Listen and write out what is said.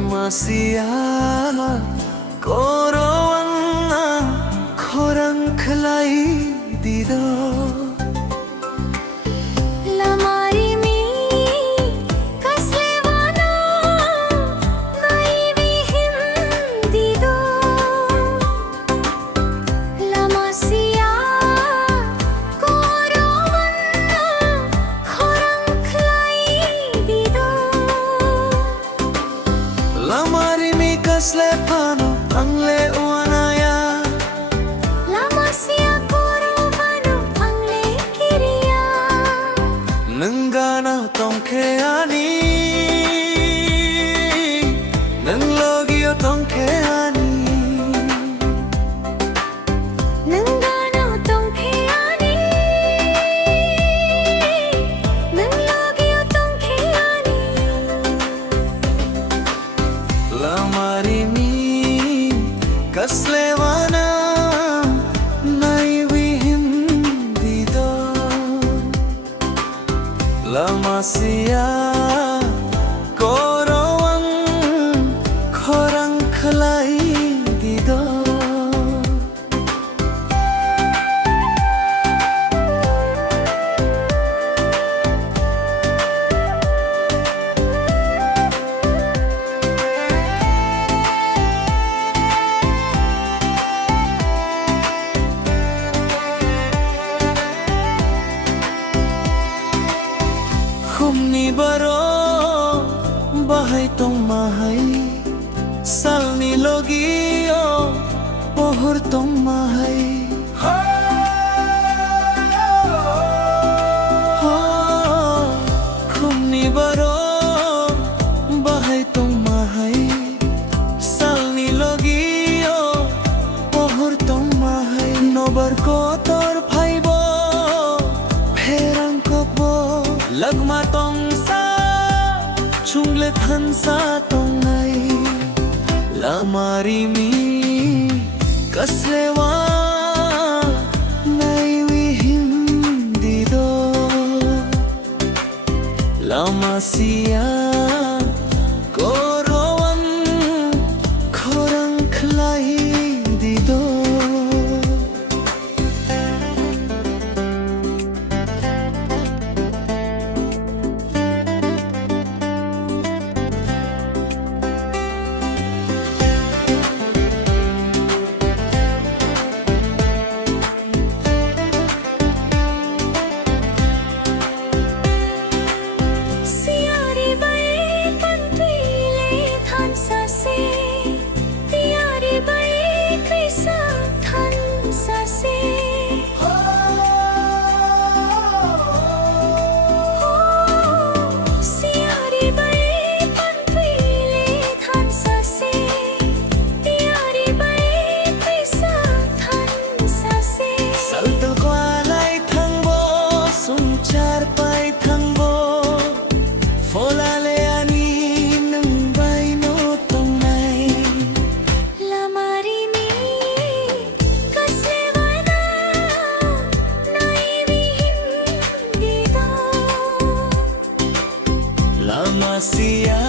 Masih korowana khorang khlai dido lamari mi kaslewana nai vihim dido lamasia korowana khorang khlai dido lamari mi kasle pano angle uanaya lamasia korovanu angle kiriya nangana tongke ani nang logio tongke ani nangano tongkheani nanglogyo tongkheani lamari mi kaslewana nai vihim dido lamasia korowang khorang khlai dido humni baro bahai tong mahai salni logio pohor tong mahai humni baro bahai tong mahai salni logio pohor tong mahai nobar kotor phaibo pherang kobo lagma tong sa chungle than sa tong nai lamari mi kaslewa nai vihim dido lamasia korowan khorang khlai dido siari bai panpile than sa se tiari bai krisa than sa se siari bai panpile than sa se tiari bai krisa than sa se salto kwalai thangbo sumchar pai thangbo folale ani nang bai no tong nai lamari mi kaslewana nai vihim dido lamasia